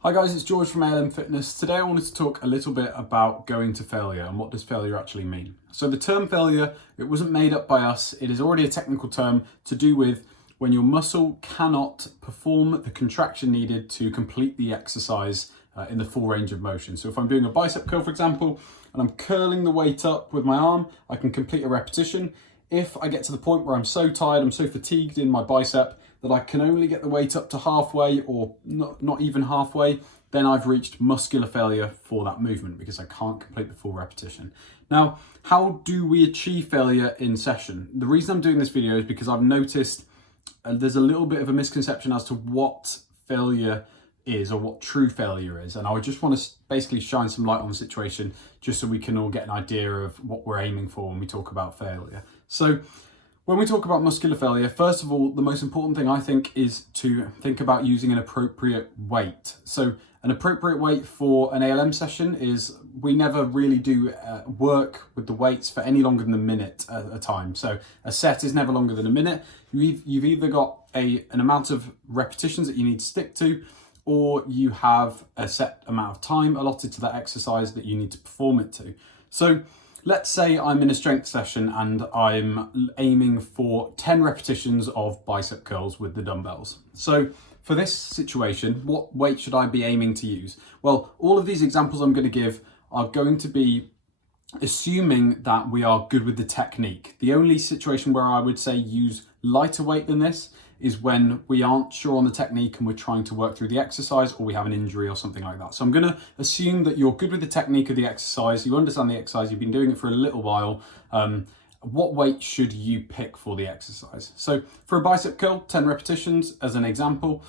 Hi guys, it's George from ALM Fitness. Today I wanted to talk a little bit about going to failure and what does failure actually mean. So the term failure, it wasn't made up by us. It is already a technical term to do with when your muscle cannot perform the contraction needed to complete the exercise in the full range of motion. So if I'm doing a bicep curl, for example, and I'm curling the weight up with my arm, I can complete a repetition. If I get to the point where I'm so tired, I'm so fatigued in my bicep that I can only get the weight up to halfway or not even halfway, then I've reached muscular failure for that movement because I can't complete the full repetition. Now, how do we achieve failure in session? The reason I'm doing this video is because I've noticed there's a little bit of a misconception as to what failure is or what true failure is. And I just want to basically shine some light on the situation just so we can all get an idea of what we're aiming for when we talk about failure. So when we talk about muscular failure, first of all, the most important thing I think is to think about using an appropriate weight. So an appropriate weight for an ALM session is we never really do work with the weights for any longer than a minute at a time. So a set is never longer than a minute. You've either got an amount of repetitions that you need to stick to, or you have a set amount of time allotted to that exercise that you need to perform it to. So let's say I'm in a strength session and I'm aiming for 10 repetitions of bicep curls with the dumbbells. So for this situation, what weight should I be aiming to use? Well, all of these examples I'm going to give are going to be assuming that we are good with the technique. The only situation where I would say use lighter weight than this is when we aren't sure on the technique and we're trying to work through the exercise or we have an injury or something like that. So I'm going to assume that you're good with the technique of the exercise, you understand the exercise, you've been doing it for a little while. What weight should you pick for the exercise? So for a bicep curl, 10 repetitions as an example.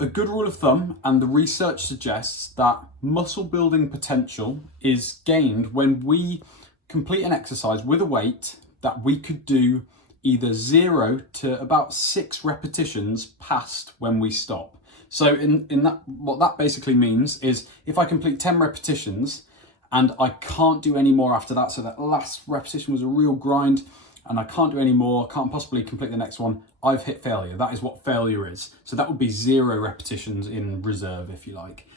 A good rule of thumb, and the research suggests that muscle building potential is gained when we complete an exercise with a weight that we could do either 0 to about 6 repetitions past when we stop. So in that, what that basically means is if I complete 10 repetitions and I can't do any more after that, so that last repetition was a real grind and I can't do any more, can't possibly complete the next one, I've hit failure. That is what failure is. So that would be 0 repetitions in reserve, if you like.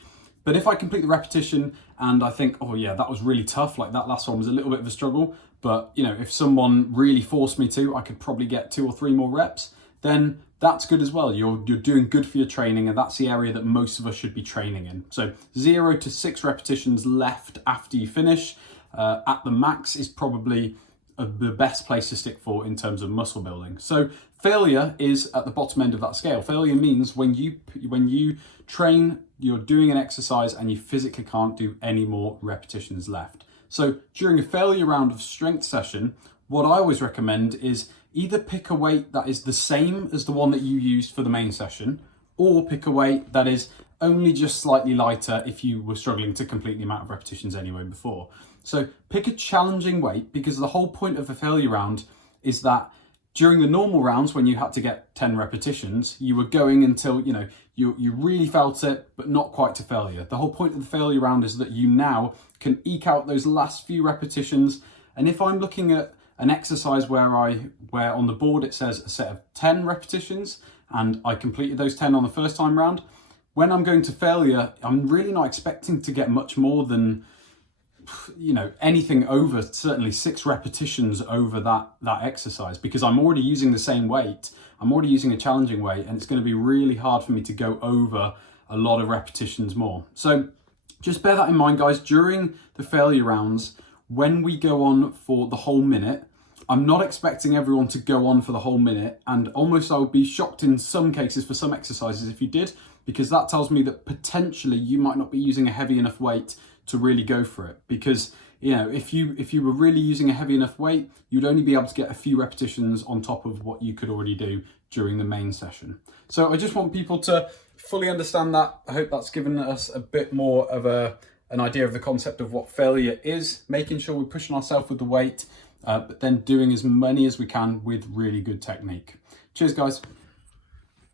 But if I complete the repetition and I think, oh yeah, that was really tough, like that last one was a little bit of a struggle, but you know, if someone really forced me to, I could probably get 2 or 3 more reps, then that's good as well. You're doing good for your training, and that's the area that most of us should be training in. So 0 to 6 repetitions left after you finish at the max is probably the best place to stick for in terms of muscle building. So failure is at the bottom end of that scale. Failure means when you train, you're doing an exercise and you physically can't do any more repetitions left. So during a failure round of strength session, what I always recommend is either pick a weight that is the same as the one that you used for the main session, or pick a weight that is only just slightly lighter if you were struggling to complete the amount of repetitions anyway before. So pick a challenging weight, because the whole point of a failure round is that during the normal rounds, when you had to get 10 repetitions, you were going until, you really felt it, but not quite to failure. The whole point of the failure round is that you now can eke out those last few repetitions. And if I'm looking at an exercise where on the board it says a set of 10 repetitions and I completed those 10 on the first time round, when I'm going to failure, I'm really not expecting to get much more than, anything over certainly 6 repetitions over that exercise, because I'm already using the same weight. I'm already using a challenging weight, and it's going to be really hard for me to go over a lot of repetitions more. So just bear that in mind, guys. During the failure rounds, when we go on for the whole minute, I'm not expecting everyone to go on for the whole minute, and almost I would be shocked in some cases for some exercises if you did, because that tells me that potentially you might not be using a heavy enough weight to really go for it. Because if you were really using a heavy enough weight, you'd only be able to get a few repetitions on top of what you could already do during the main session. So I just want people to fully understand that. I hope that's given us a bit more of an idea of the concept of what failure is, making sure we're pushing ourselves with the weight, but then doing as many as we can with really good technique. Cheers, guys.